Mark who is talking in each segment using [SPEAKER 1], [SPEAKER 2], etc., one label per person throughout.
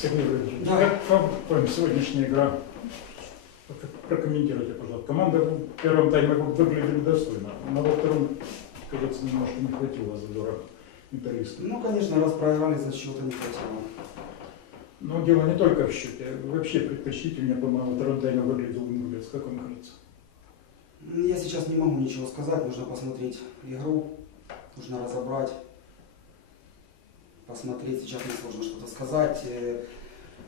[SPEAKER 1] Сергей Валерьевич,
[SPEAKER 2] Да.
[SPEAKER 1] как вам вам сегодняшняя игра? Прокомментируйте, пожалуйста. Команда в первом тайме выглядели достойно, но во втором, кажется, немножко не хватило задора металлиста.
[SPEAKER 2] Ну, конечно, раз проиграли, за счета не хватило.
[SPEAKER 1] Но дело не только в счете. Вообще предпочтительнее, по-моему, во втором тайме выглядел Ингулец. Как вам кажется?
[SPEAKER 2] Я сейчас не могу ничего сказать, нужно посмотреть игру, нужно разобрать, посмотреть, сейчас мне сложно что-то сказать. Э,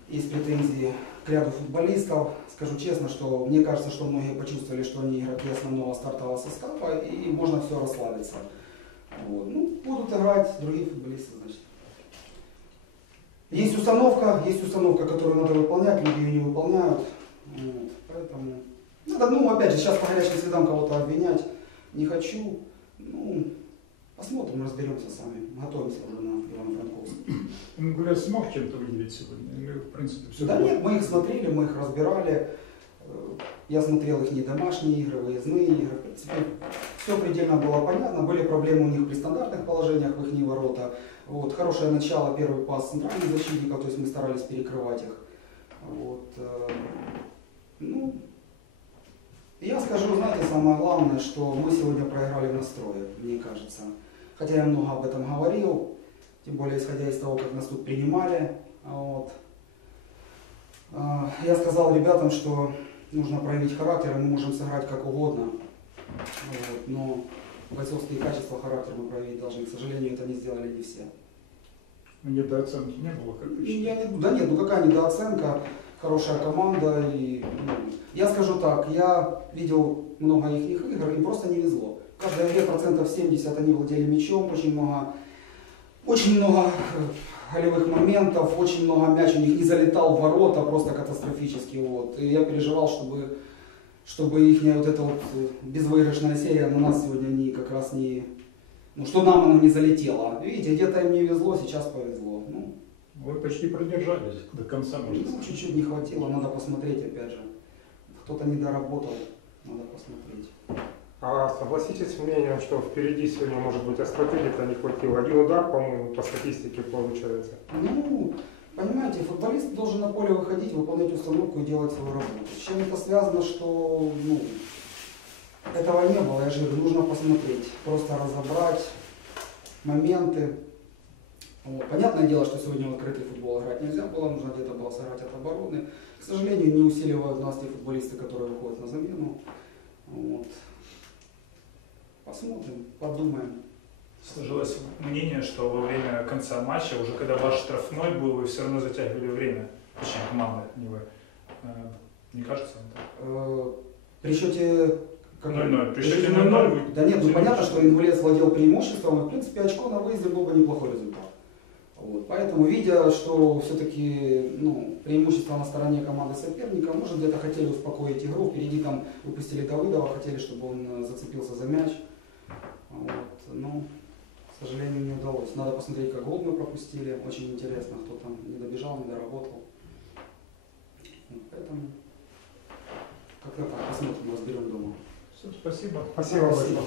[SPEAKER 2] Есть претензии к ряду футболистов. Скажу честно, что мне кажется, что многие почувствовали, что они игроки основного стартового состава, и можно все расслабиться. Вот. Ну, будут играть другие футболисты, значит. Есть установка, есть установка, которую надо выполнять, люди ее не выполняют. Вот. Поэтому надо, ну, опять же, сейчас по горячим следам кого-то обвинять не хочу. Ну, посмотрим, разберемся сами. Готовимся уже на Ивано-Франковск.
[SPEAKER 1] Ингулец смог чем-то выделить сегодня? Или, в принципе, все
[SPEAKER 2] Да нет, мы их смотрели, мы их разбирали. Э, Я смотрел их не домашние игры, выездные игры. В принципе, все предельно было понятно. Были проблемы у них при стандартных положениях в их ворота. Вот, хорошее начало, первый пас центральных защитников, то есть мы старались перекрывать их. Вот, э, ну, я скажу, знаете, самое главное, что мы сегодня проиграли в настрое, мне кажется. Хотя я много об этом говорил, тем более исходя из того, как нас тут принимали. Вот. А, Я сказал ребятам, что нужно проявить характер, и мы можем сыграть как угодно. Вот. Но бойцовские качества характера мы проявить должны. К сожалению, это не сделали не все.
[SPEAKER 1] Недооценки не было, как считаете?
[SPEAKER 2] Я не, да нет, ну какая недооценка, хорошая команда. И, ну, я скажу так, я видел много их игр, им просто не везло. В каждой игре процентов 70 они владели мячом, очень много, очень много э, голевых моментов, очень много мяч у них не залетал в ворота, просто катастрофически. Вот. И я переживал, чтобы, чтобы их вот эта вот э, безвыигрышная серия на нас сегодня не, как раз не, ну, что нам она не залетела. Видите, где-то им не везло, сейчас повезло. Ну,
[SPEAKER 1] Вы почти продержались до конца, можно
[SPEAKER 2] ну, чуть-чуть не хватило, надо посмотреть опять же. Кто-то не доработал, надо посмотреть.
[SPEAKER 3] А согласитесь с мнением, что впереди сегодня может быть остроты где-то не хватило? Один удар, по-моему, по статистике получается.
[SPEAKER 2] Ну, понимаете, футболист должен на поле выходить, выполнять установку и делать свою работу. С чем это связано, что ну, этого не было, я же говорю, нужно посмотреть, просто разобрать моменты. Вот. Понятное дело, что сегодня в открытый футбол играть нельзя было, нужно где-то было сыграть от обороны. К сожалению, не усиливают нас те футболисты, которые выходят на замену. Вот. Посмотрим, подумаем.
[SPEAKER 4] Сложилось мнение, что во время конца матча, уже когда ваш штрафной был, вы все равно затягивали время. Точнее, команда, не вы. Э, Не кажется вам так?
[SPEAKER 2] Э, При счете... как-
[SPEAKER 4] 0-0. При счете 0-0 вы...
[SPEAKER 2] Да нет, ну понятно, что инвалид владел преимуществом, и в принципе очко на выезде был бы неплохой результат. Вот. Поэтому, видя, что все-таки ну, преимущество на стороне команды соперника, может где-то хотели успокоить игру, впереди там выпустили Давыдова, хотели, чтобы он э, зацепился за мяч. Вот. Но, к сожалению, не удалось. Надо посмотреть, как гол мы пропустили. Очень интересно, кто там не добежал, не доработал. Поэтому как-то так, посмотрим, разберем дома.
[SPEAKER 1] Всё, спасибо.
[SPEAKER 3] Спасибо большое.